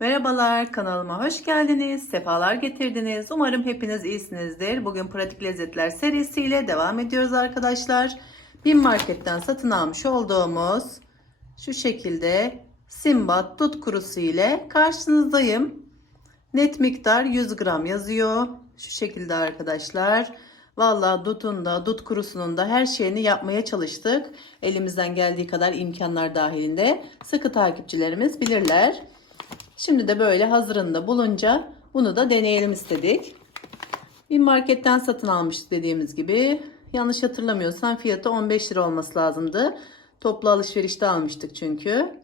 Merhabalar kanalıma hoş geldiniz. Sefalar getirdiniz. Umarım hepiniz iyisinizdir. Bugün pratik lezzetler serisiyle devam ediyoruz arkadaşlar. Bin marketten satın almış olduğumuz şu şekilde Simbat dut kurusu ile karşınızdayım. Net miktar 100 gram yazıyor. Şu şekilde arkadaşlar. Vallahi dutun da dut kurusunun da her şeyini yapmaya çalıştık. Elimizden geldiği kadar imkanlar dahilinde. Sıkı takipçilerimiz bilirler. Şimdi de böyle hazırında bulunca bunu da deneyelim istedik. Bir marketten satın almıştık dediğimiz gibi. Yanlış hatırlamıyorsam fiyatı 15 lira olması lazımdı. Toplu alışverişte almıştık çünkü.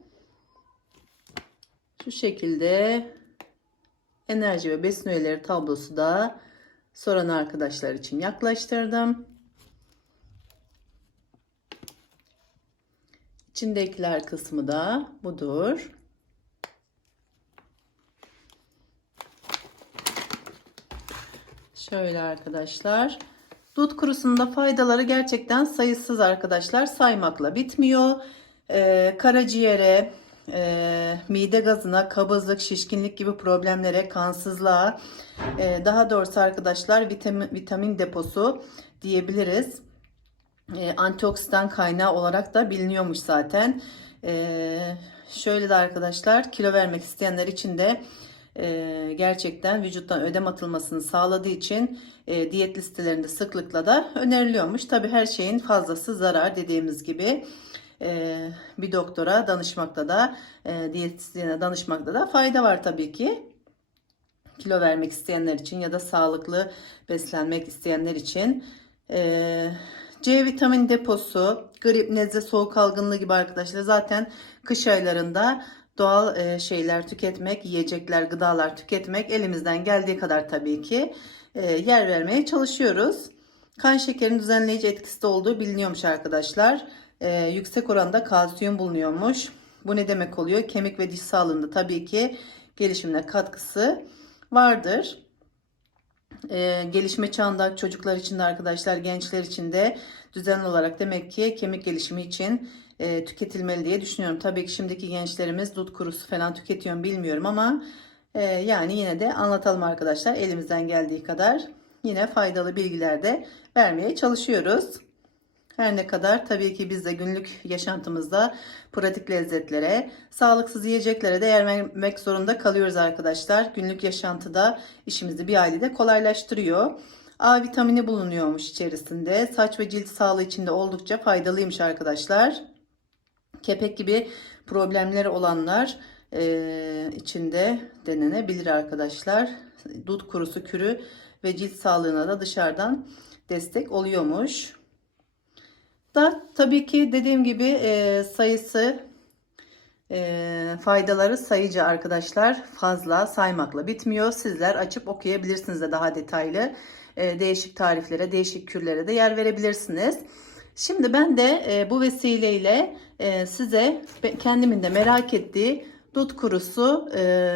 Şu şekilde enerji ve besin öğeleri tablosu da soran arkadaşlar için yaklaştırdım. İçindekiler kısmı da budur. Şöyle arkadaşlar. Dut kurusunda faydaları gerçekten sayısız arkadaşlar. Saymakla bitmiyor. Ee, karaciğere, e, mide gazına, kabızlık, şişkinlik gibi problemlere, kansızlığa, e, daha doğrusu arkadaşlar vitamin, vitamin deposu diyebiliriz. E, antioksidan kaynağı olarak da biliniyormuş zaten. E, şöyle de arkadaşlar kilo vermek isteyenler için de e, gerçekten vücuttan ödem atılmasını sağladığı için e, diyet listelerinde sıklıkla da öneriliyormuş. Tabi her şeyin fazlası zarar dediğimiz gibi e, bir doktora danışmakta da e, diyetisyene danışmakta da fayda var tabii ki. Kilo vermek isteyenler için ya da sağlıklı beslenmek isteyenler için. E, C vitamin deposu, grip, nezle, soğuk algınlığı gibi arkadaşlar zaten kış aylarında doğal e, şeyler tüketmek, yiyecekler, gıdalar tüketmek elimizden geldiği kadar tabii ki e, yer vermeye çalışıyoruz. Kan şekerinin düzenleyici etkisi de olduğu biliniyormuş arkadaşlar. E, yüksek oranda kalsiyum bulunuyormuş. Bu ne demek oluyor? Kemik ve diş sağlığında tabii ki gelişimine katkısı vardır. Ee, gelişme çağında çocuklar için de arkadaşlar gençler için de düzenli olarak demek ki kemik gelişimi için e, tüketilmeli diye düşünüyorum. Tabii ki şimdiki gençlerimiz dut kurusu falan tüketiyor bilmiyorum ama e, yani yine de anlatalım arkadaşlar elimizden geldiği kadar yine faydalı bilgiler de vermeye çalışıyoruz. Her ne kadar tabii ki biz de günlük yaşantımızda pratik lezzetlere, sağlıksız yiyeceklere de yer vermek zorunda kalıyoruz arkadaşlar. Günlük yaşantıda işimizi bir ailede kolaylaştırıyor. A vitamini bulunuyormuş içerisinde. Saç ve cilt sağlığı için de oldukça faydalıymış arkadaşlar. Kepek gibi problemleri olanlar e, içinde denenebilir arkadaşlar. Dut kurusu kürü ve cilt sağlığına da dışarıdan destek oluyormuş da tabii ki dediğim gibi e, sayısı e, faydaları sayıcı arkadaşlar fazla saymakla bitmiyor. Sizler açıp okuyabilirsiniz de daha detaylı e, değişik tariflere değişik kürlere de yer verebilirsiniz. Şimdi ben de e, bu vesileyle e, size kendimin de merak ettiği dut kurusu e,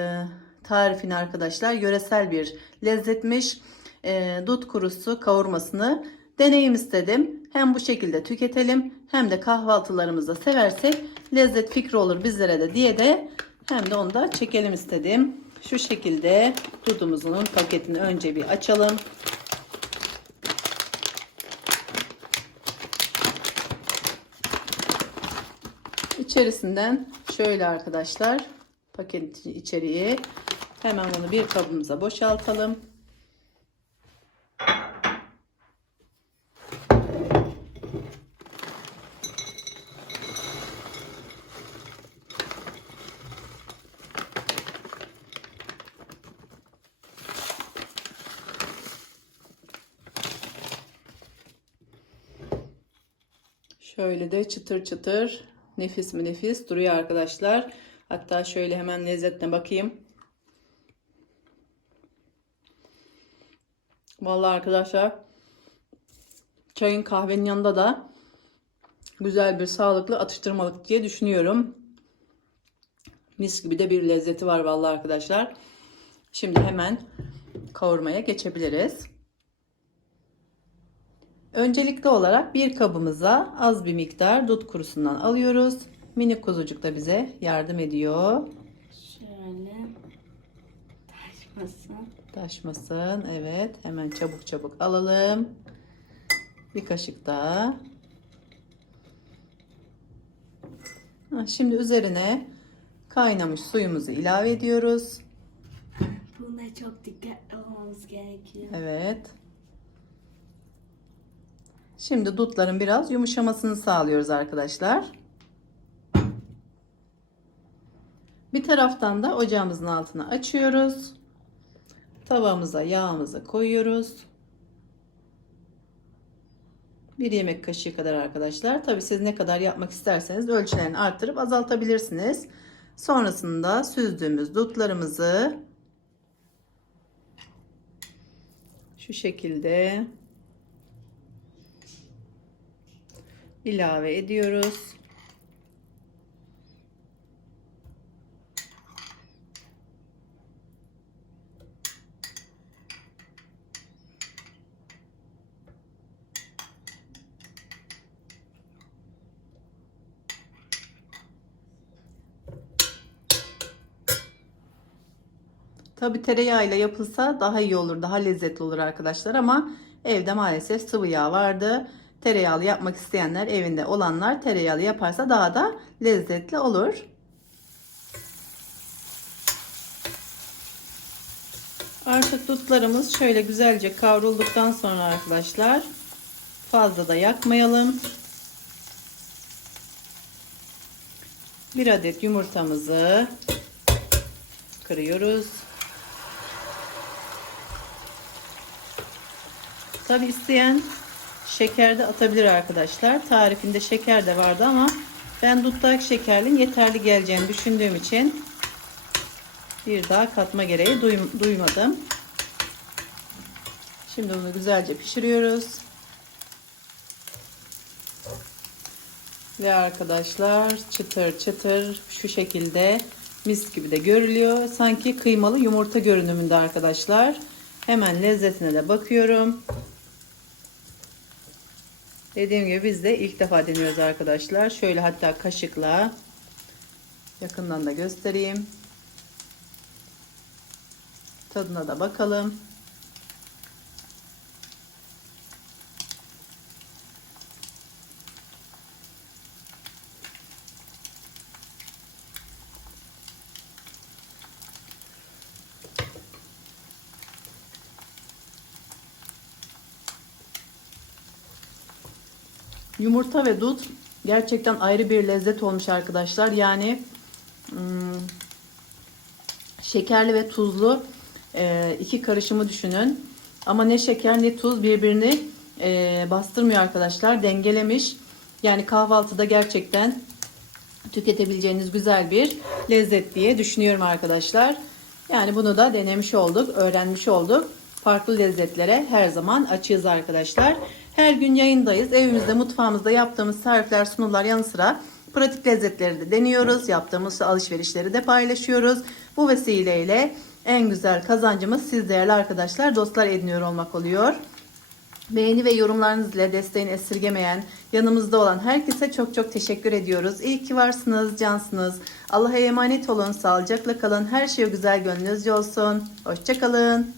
tarifini arkadaşlar yöresel bir lezzetmiş. E, dut kurusu kavurmasını deneyim istedim. Hem bu şekilde tüketelim hem de kahvaltılarımızda seversek lezzet fikri olur bizlere de diye de hem de onu da çekelim istedim. Şu şekilde dudumuzun paketini önce bir açalım. İçerisinden şöyle arkadaşlar paket içeriği hemen bunu bir kabımıza boşaltalım. Şöyle de çıtır çıtır nefis mi nefis duruyor arkadaşlar. Hatta şöyle hemen lezzetine bakayım. Vallahi arkadaşlar çayın kahvenin yanında da güzel bir sağlıklı atıştırmalık diye düşünüyorum. Mis gibi de bir lezzeti var vallahi arkadaşlar. Şimdi hemen kavurmaya geçebiliriz. Öncelikli olarak bir kabımıza az bir miktar dut kurusundan alıyoruz. Minik kuzucuk da bize yardım ediyor. Şöyle. taşmasın. Taşmasın. Evet. Hemen çabuk çabuk alalım. Bir kaşık daha. Ha, Şimdi üzerine kaynamış suyumuzu ilave ediyoruz. Buna çok dikkatli olmamız gerekiyor. Evet. Şimdi dutların biraz yumuşamasını sağlıyoruz arkadaşlar. Bir taraftan da ocağımızın altını açıyoruz. Tavamıza yağımızı koyuyoruz. Bir yemek kaşığı kadar arkadaşlar. Tabi siz ne kadar yapmak isterseniz ölçülerini arttırıp azaltabilirsiniz. Sonrasında süzdüğümüz dutlarımızı şu şekilde ilave ediyoruz. Tabi tereyağıyla yapılsa daha iyi olur, daha lezzetli olur arkadaşlar ama evde maalesef sıvı yağ vardı. Tereyağlı yapmak isteyenler, evinde olanlar tereyağlı yaparsa daha da lezzetli olur. Artık dutlarımız şöyle güzelce kavrulduktan sonra arkadaşlar fazla da yakmayalım. Bir adet yumurtamızı kırıyoruz. Tabi isteyen şeker de atabilir arkadaşlar. Tarifinde şeker de vardı ama ben duttak şekerlin yeterli geleceğini düşündüğüm için bir daha katma gereği duym- duymadım. Şimdi bunu güzelce pişiriyoruz. Ve arkadaşlar çıtır çıtır şu şekilde mis gibi de görülüyor. Sanki kıymalı yumurta görünümünde arkadaşlar. Hemen lezzetine de bakıyorum. Dediğim gibi biz de ilk defa deniyoruz arkadaşlar. Şöyle hatta kaşıkla yakından da göstereyim. Tadına da bakalım. Yumurta ve dut gerçekten ayrı bir lezzet olmuş arkadaşlar. Yani hmm, şekerli ve tuzlu e, iki karışımı düşünün. Ama ne şeker ne tuz birbirini e, bastırmıyor arkadaşlar. Dengelemiş. Yani kahvaltıda gerçekten tüketebileceğiniz güzel bir lezzet diye düşünüyorum arkadaşlar. Yani bunu da denemiş olduk, öğrenmiş olduk. Farklı lezzetlere her zaman açığız arkadaşlar. Her gün yayındayız. Evimizde, mutfağımızda yaptığımız tarifler, sunumlar yanı sıra pratik lezzetleri de deniyoruz. Yaptığımız alışverişleri de paylaşıyoruz. Bu vesileyle en güzel kazancımız siz değerli arkadaşlar, dostlar ediniyor olmak oluyor. Beğeni ve yorumlarınız ile desteğini esirgemeyen, yanımızda olan herkese çok çok teşekkür ediyoruz. İyi ki varsınız, cansınız. Allah'a emanet olun, sağlıcakla kalın. Her şey güzel gönlünüzce olsun. Hoşçakalın.